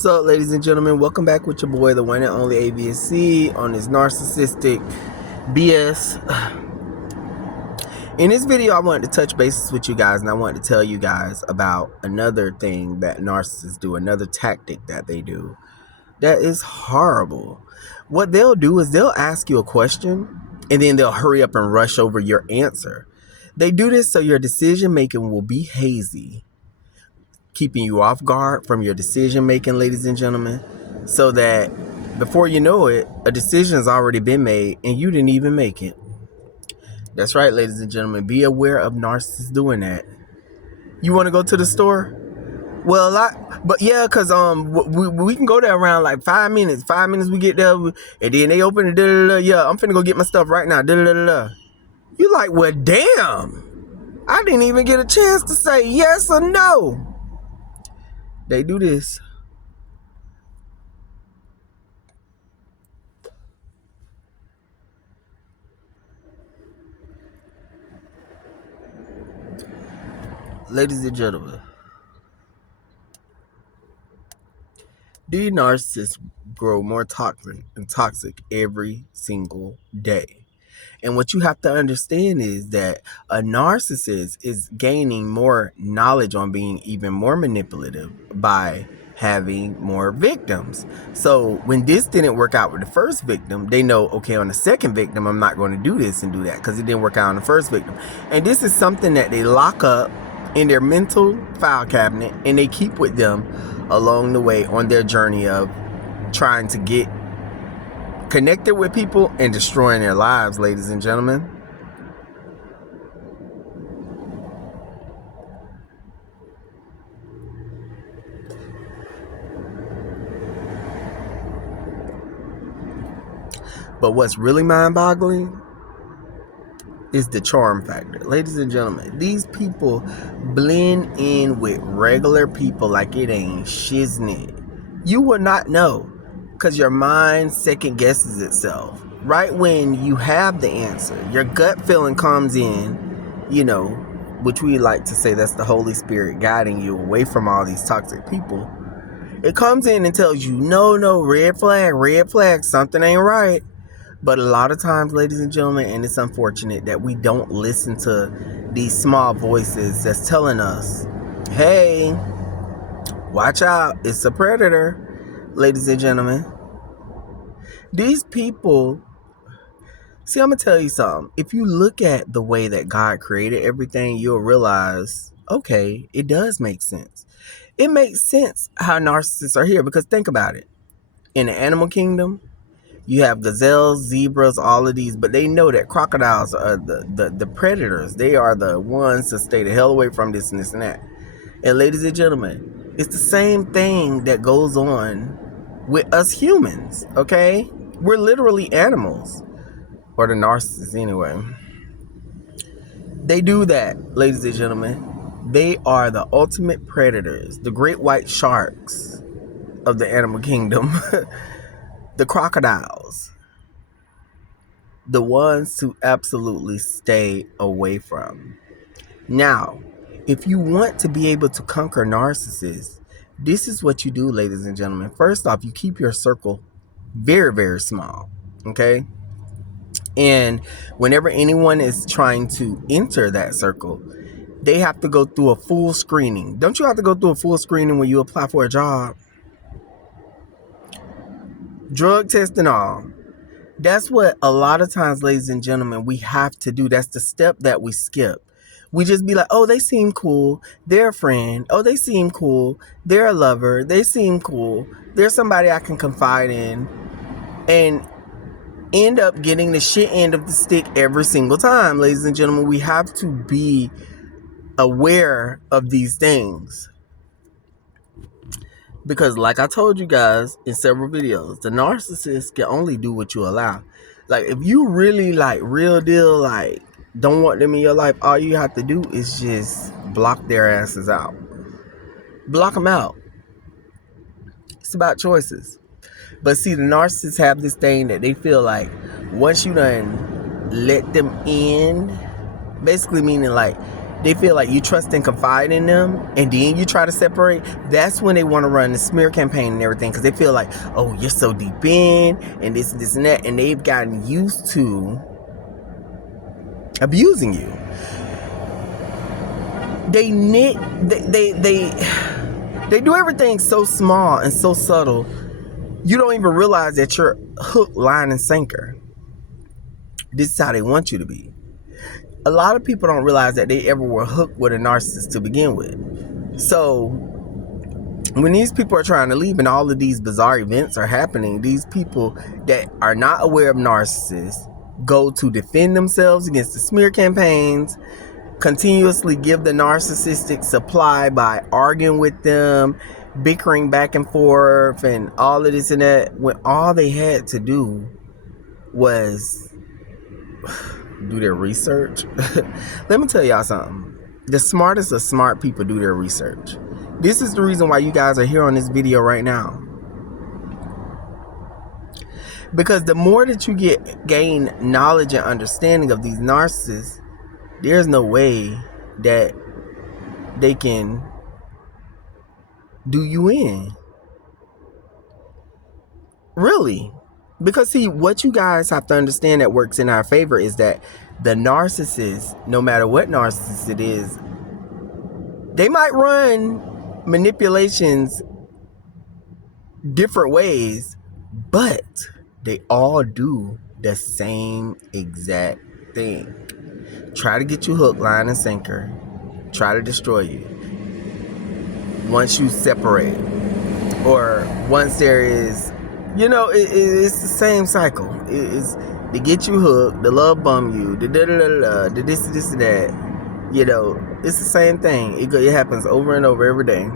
So, ladies and gentlemen, welcome back with your boy, the one and only AVSC, on this narcissistic BS. In this video, I wanted to touch bases with you guys, and I wanted to tell you guys about another thing that narcissists do, another tactic that they do that is horrible. What they'll do is they'll ask you a question, and then they'll hurry up and rush over your answer. They do this so your decision making will be hazy, keeping you off guard from your decision making, ladies and gentlemen, so that before you know it, a decision has already been made and you didn't even make it. That's right, ladies and gentlemen. Be aware of narcissists doing that. You want to go to the store? Well, because we can go there around like 5 minutes. 5 minutes we get there, and then they open it. Yeah, I'm finna go get my stuff right now. You like, well, damn, I didn't even get a chance to say yes or no. They do this. Ladies and gentlemen, these narcissists grow more toxic every single day. And what you have to understand is that a narcissist is gaining more knowledge on being even more manipulative by having more victims. So when this didn't work out with the first victim, they know, okay, on the second victim, I'm not going to do this and do that because it didn't work out on the first victim. And this is something that they lock up in their mental file cabinet, and they keep with them along the way on their journey of trying to get connected with people and destroying their lives, ladies and gentlemen. But what's really mind-boggling is the charm factor. Ladies and gentlemen, these people blend in with regular people like it ain't shiznit. You will not know because your mind second guesses itself. Right when you have the answer, your gut feeling comes in, which we like to say that's the Holy Spirit guiding you away from all these toxic people. It comes in and tells you, no, red flag, something ain't right. But a lot of times, ladies and gentlemen, and it's unfortunate that we don't listen to these small voices that's telling us, hey, watch out, it's a predator, ladies and gentlemen. These people, see, I'm going to tell you something. If you look at the way that God created everything, you'll realize, okay, it does make sense. It makes sense how narcissists are here, because think about it. In the animal kingdom, you have gazelles, zebras, all of these, but they know that crocodiles are the predators. They are the ones to stay the hell away from this and this and that. And ladies and gentlemen, it's the same thing that goes on with us humans, okay? We're literally animals, or the narcissists anyway. They do that, ladies and gentlemen. They are the ultimate predators, the great white sharks of the animal kingdom. The crocodiles, the ones to absolutely stay away from. Now, if you want to be able to conquer narcissists, this is what you do, ladies and gentlemen. First off, you keep your circle very, very small, okay? And whenever anyone is trying to enter that circle, they have to go through a full screening. Don't you have to go through a full screening when you apply for a job? Drug test and all. That's what a lot of times, ladies and gentlemen, we have to do. That's the step that we skip. We just be like, oh, they seem cool. They're a friend. Oh, they seem cool. They're a lover. They seem cool. They're somebody I can confide in. And end up getting the shit end of the stick every single time, ladies and gentlemen. We have to be aware of these things. Because like I told you guys in several videos, the narcissist can only do what you allow. Like, if you really, like, real deal, like, don't want them in your life, all you have to do is just block their asses out. Block them out. It's about choices. But see, the narcissists have this thing that they feel like once you done let them in, basically meaning like they feel like you trust and confide in them, and then you try to separate. That's when they want to run the smear campaign and everything, because they feel like, oh, you're so deep in, and this and that, and they've gotten used to abusing you. They do everything so small and so subtle, you don't even realize that you're hook, line, and sinker. This is how they want you to be. A lot of people don't realize that they ever were hooked with a narcissist to begin with. So when these people are trying to leave and all of these bizarre events are happening, these people that are not aware of narcissists go to defend themselves against the smear campaigns, continuously give the narcissistic supply by arguing with them, bickering back and forth, and all of this and that, when all they had to do was do their research. Let me tell y'all something. The smartest of smart people do their research. This is the reason why you guys are here on this video right now. Because the more that you gain knowledge and understanding of these narcissists, there's no way that they can do you in. Really. Because see, what you guys have to understand that works in our favor is that the narcissist, no matter what narcissist it is, they might run manipulations different ways, but they all do the same exact thing. Try to get you hook, line, and sinker. Try to destroy you. Once you separate, or once there is, it's the same cycle. It's to get you hooked, to love bomb you, the this and that. It's the same thing. It happens over and over every day.